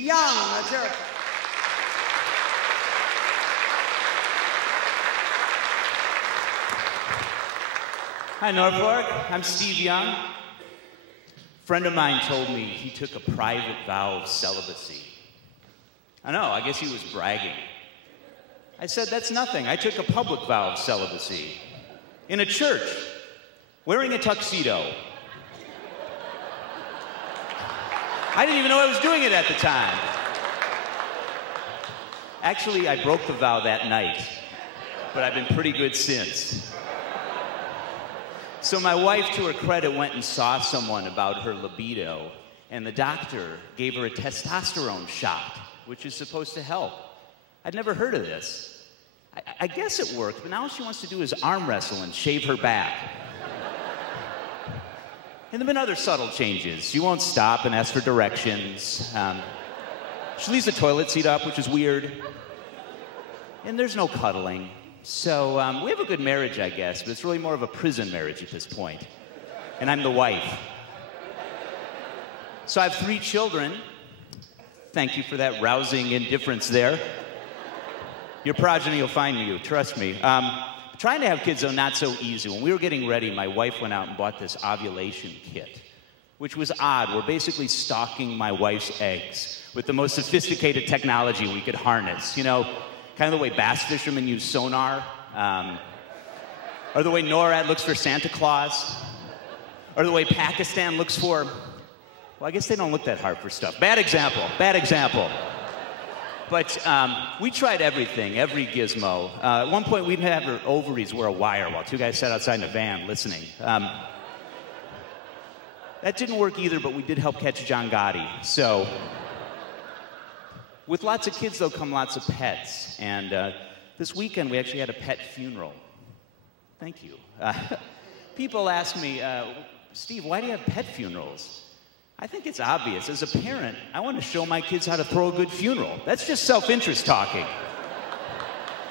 Young. Let's hear it. Hi, Norfolk. I'm Steve Young. A friend of mine told me he took a private vow of celibacy. I know, I guess he was bragging. I said, that's nothing. I took a public vow of celibacy in a church, wearing a tuxedo. I didn't even know I was doing it at the time. Actually, I broke the vow that night, but I've been pretty good since. So my wife, to her credit, went and saw someone about her libido, and the doctor gave her a testosterone shot, which is supposed to help. I'd never heard of this. I guess it worked, but now all she wants to do is arm wrestle and shave her back. And there have been other subtle changes. She won't stop and ask for directions. She leaves the toilet seat up, which is weird. And there's no cuddling. So we have a good marriage, I guess, but it's really more of a prison marriage at this point. And I'm the wife. So I have 3 children. Thank you for that rousing indifference there. Your progeny will find you, trust me. Trying to have kids, though, not so easy. When we were getting ready, my wife went out and bought this ovulation kit, which was odd. We're basically stalking my wife's eggs with the most sophisticated technology we could harness. You know, kind of the way bass fishermen use sonar, or the way NORAD looks for Santa Claus, or the way Pakistan looks for, well, I guess they don't look that hard for stuff. Bad example, bad example. But we tried everything, every gizmo. At one point, we'd have her ovaries wear a wire while 2 guys sat outside in a van listening. That didn't work either, but we did help catch John Gotti. So, with lots of kids, though, come lots of pets. And this weekend, we actually had a pet funeral. Thank you. People ask me, Steve, why do you have pet funerals? I think it's obvious. As a parent, I want to show my kids how to throw a good funeral. That's just self-interest talking.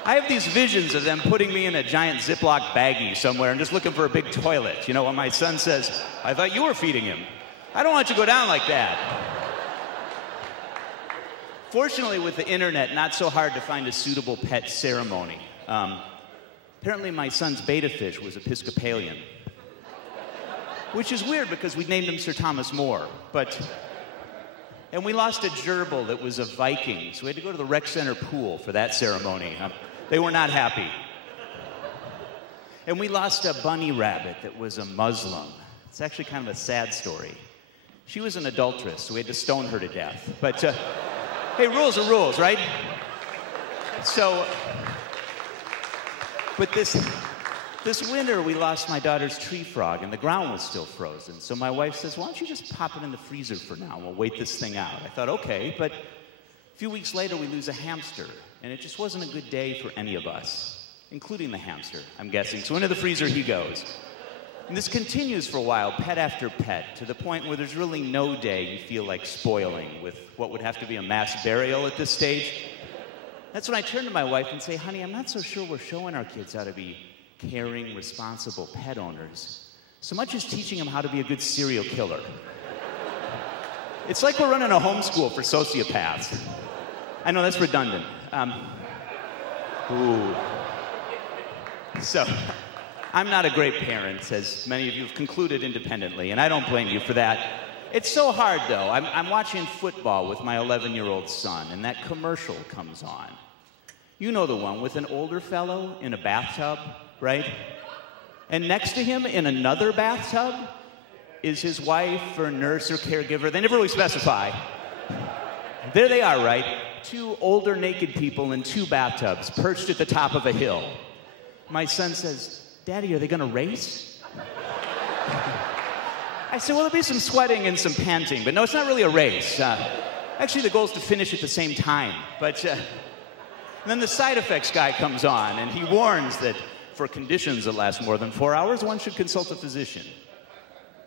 I have these visions of them putting me in a giant Ziploc baggie somewhere and just looking for a big toilet. You know, when my son says, I thought you were feeding him. I don't want you to go down like that. Fortunately, with the internet, not so hard to find a suitable pet ceremony. Apparently, my son's beta fish was Episcopalian. Which is weird because we named him Sir Thomas More, and we lost a gerbil that was a Viking, so we had to go to the rec center pool for that ceremony. They were not happy. And we lost a bunny rabbit that was a Muslim. It's actually kind of a sad story. She was an adulteress, so we had to stone her to death. But, hey, rules are rules, right? So, but this winter, we lost my daughter's tree frog, and the ground was still frozen. So my wife says, why don't you just pop it in the freezer for now, and we'll wait this thing out. I thought, okay, but a few weeks later, we lose a hamster, and it just wasn't a good day for any of us, including the hamster, I'm guessing. So into the freezer he goes. And this continues for a while, pet after pet, to the point where there's really no day you feel like spoiling with what would have to be a mass burial at this stage. That's when I turn to my wife and say, honey, I'm not so sure we're showing our kids how to be caring, responsible pet owners, so much as teaching them how to be a good serial killer. It's like we're running a homeschool for sociopaths. I know that's redundant. So, I'm not a great parent, as many of you have concluded independently, and I don't blame you for that. It's so hard, though. I'm watching football with my 11-year-old son, and that commercial comes on. You know the one with an older fellow in a bathtub, right? And next to him in another bathtub is his wife or nurse or caregiver. They never really specify. There they are, right? 2 older naked people in 2 bathtubs perched at the top of a hill. My son says, Daddy, are they gonna race? I said, well, there'll be some sweating and some panting, but no, it's not really a race. Actually, the goal is to finish at the same time. But then the side effects guy comes on, and he warns that for conditions that last more than 4 hours, one should consult a physician.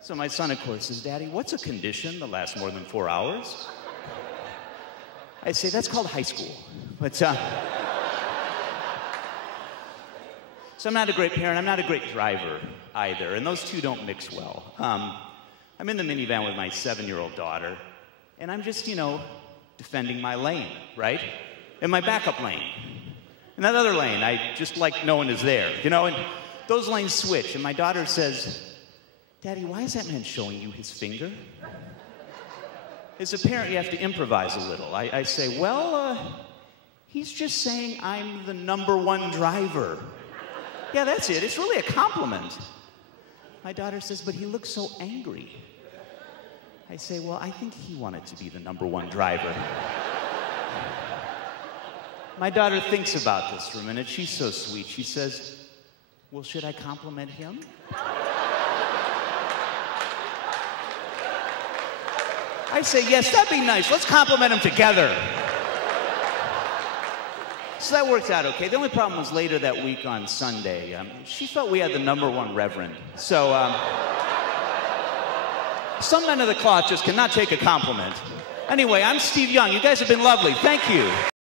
So my son, of course, says, Daddy, what's a condition that lasts more than 4 hours? I say, that's called high school. But, so I'm not a great parent. I'm not a great driver either, and those two don't mix well. I'm in the minivan with my 7-year-old daughter, and I'm just, defending my lane, right? And my backup lane. And that other lane, I just like no one is there, you know? And those lanes switch, and my daughter says, Daddy, why is that man showing you his finger? As a parent, you have to improvise a little. I say, well, he's just saying I'm the #1 driver. Yeah, that's it. It's really a compliment. My daughter says, but he looks so angry. I say, well, I think he wanted to be the #1 driver. My daughter thinks about this for a minute. She's so sweet. She says, well, should I compliment him? I say, yes, that'd be nice. Let's compliment him together. So that worked out okay. The only problem was later that week on Sunday. She felt we had the #1 reverend. So some men of the cloth just cannot take a compliment. Anyway, I'm Steve Young. You guys have been lovely. Thank you.